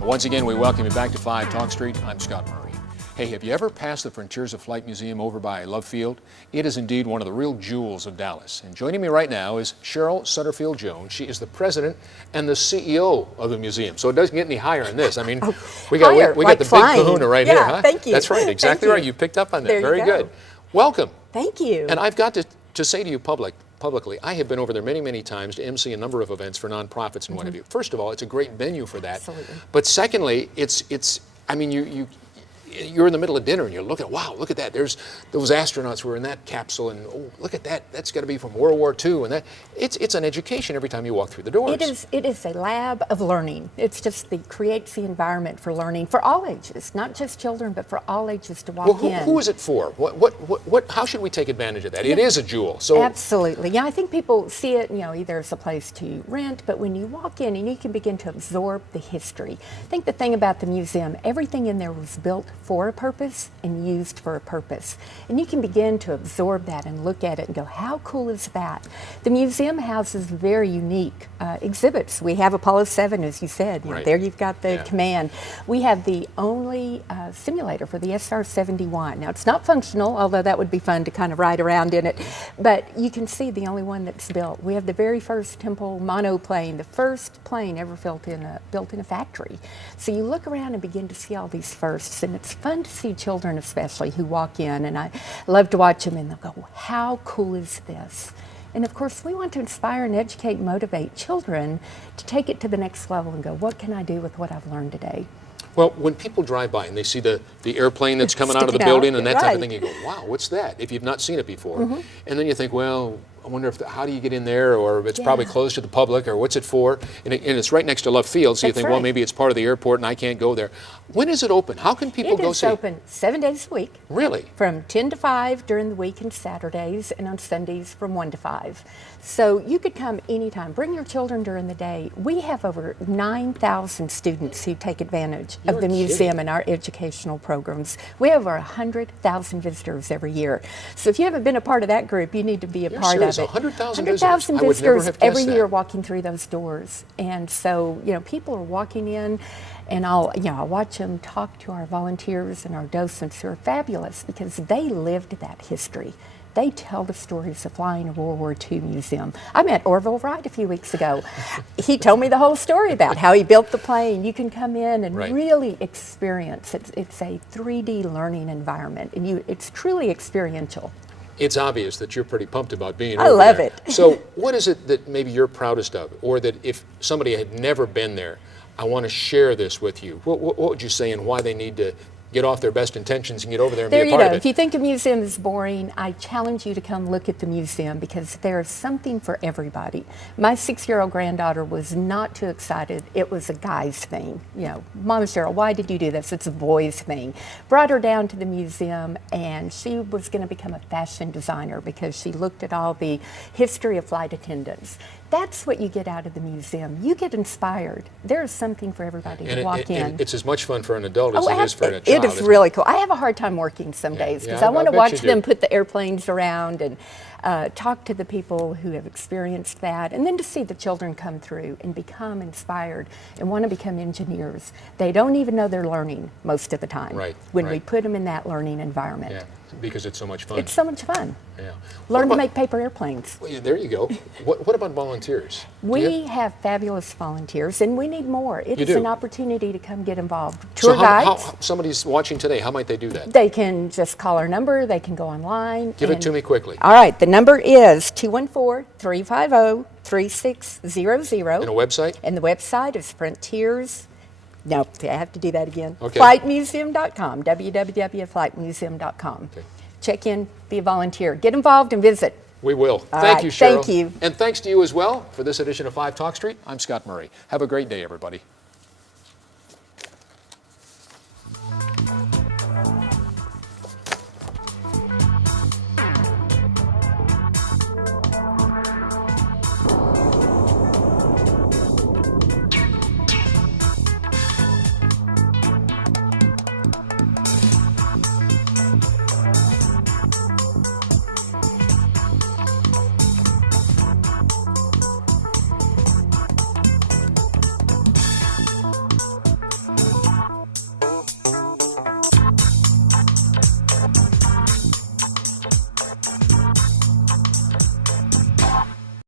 Once again, we welcome you back to 5 Talk Street. I'm Scott Murray. Hey, have you ever passed the Frontiers of Flight Museum over by Love Field? It is indeed one of the real jewels of Dallas. And joining me right now is Cheryl Sutterfield-Jones. She is the president and the CEO of the museum. So it doesn't get any higher than this. I mean, we got like the flying. big kahuna right here, huh? Thank you. That's right, exactly right. You picked up on that. There Very you go. good. Welcome. Thank you. And I've got to say to you publicly, I have been over there many, many times to MC a number of events for nonprofits and what have you. First of all, it's a great venue for that. Absolutely. But secondly, I mean, you're in the middle of dinner and you're looking, wow, look at that. There's those astronauts who were in that capsule, and oh, look at that. That's got to be from World War II, and that it's an education every time you walk through the doors. It is a lab of learning. It's just creates the environment for learning for all ages, not just children, but for all ages to walk in. Who is it for? How should we take advantage of that? It is a jewel. So absolutely. Yeah, I think people see it, either as a place to rent, but when you walk in and you can begin to absorb the history. I think the thing about the museum, everything in there was built for a purpose and used for a purpose. And you can begin to absorb that and look at it and go, how cool is that? The museum houses very unique exhibits. We have Apollo 7, as you said. Right. There you've got the command. We have the only simulator for the SR-71. Now, it's not functional, although that would be fun to kind of ride around in it. But you can see the only one that's built. We have the very first Temple monoplane, the first plane ever built in a factory. So you look around and begin to see all these firsts, and it's fun to see children especially who walk in, and I love to watch them and they'll go, how cool is this? And of course we want to inspire and educate and motivate children to take it to the next level and go, what can I do with what I've learned today? Well, when people drive by and they see the airplane that's coming out of the building and that type of thing, you go, wow, what's that? If you've not seen it before. And then you think, well, I wonder how do you get in there, or it's probably closed to the public, or what's it for? And it's right next to Love Field, so you think, well, maybe it's part of the airport and I can't go there. When is it open? How can people go see? It is open 7 days a week. Really? From 10 to 5 during the week and Saturdays, and on Sundays from 1 to 5. So you could come anytime. Bring your children during the day. We have over 9,000 students who take advantage of the museum and our educational programs. We have over 100,000 visitors every year. So if you haven't been a part of that group, you need to be a part of it. 100,000 visitors every year walking through those doors. And so, people are walking in, and I'll watch them talk to our volunteers and our docents who are fabulous because they lived that history. They tell the stories of flying a World War II museum. I met Orville Wright a few weeks ago. He told me the whole story about how he built the plane. You can come in and really experience it. It's a 3D learning environment, and it's truly experiential. It's obvious that you're pretty pumped about being over there. I love it. So what is it that maybe you're proudest of, or that if somebody had never been there, I want to share this with you? What would you say, and why they need to get off their best intentions and get over there and be a part of it? If you think a museum is boring, I challenge you to come look at the museum because there is something for everybody. My 6-year-old granddaughter was not too excited. It was a guy's thing. Mama Cheryl, why did you do this? It's a boy's thing. Brought her down to the museum, and she was going to become a fashion designer because she looked at all the history of flight attendants. That's what you get out of the museum. You get inspired. There is something for everybody to walk in. And it's as much fun for an adult as it is for a child. It is really cool. I have a hard time working some days because I want to watch them put the airplanes around and talk to the people who have experienced that, and then to see the children come through and become inspired and want to become engineers. They don't even know they're learning most of the time when we put them in that learning environment. Yeah, because it's so much fun. It's so much fun. Yeah. Learn to make paper airplanes. Well, there you go. What about volunteers? We have fabulous volunteers, and we need more. It is an opportunity to come get involved. Tour guides. How somebody's watching today, how might they do that? They can just call our number. They can go online. Give it to me quickly. All right. The number is 214-350-3600. And a website? And the website is Frontiers. No, I have to do that again. Okay. Flightmuseum.com, www.flightmuseum.com. Okay. Check in, be a volunteer. Get involved and visit. We will. Thank you, Cheryl. Thank you. And thanks to you as well for this edition of 5 Talk Street. I'm Scott Murray. Have a great day, everybody.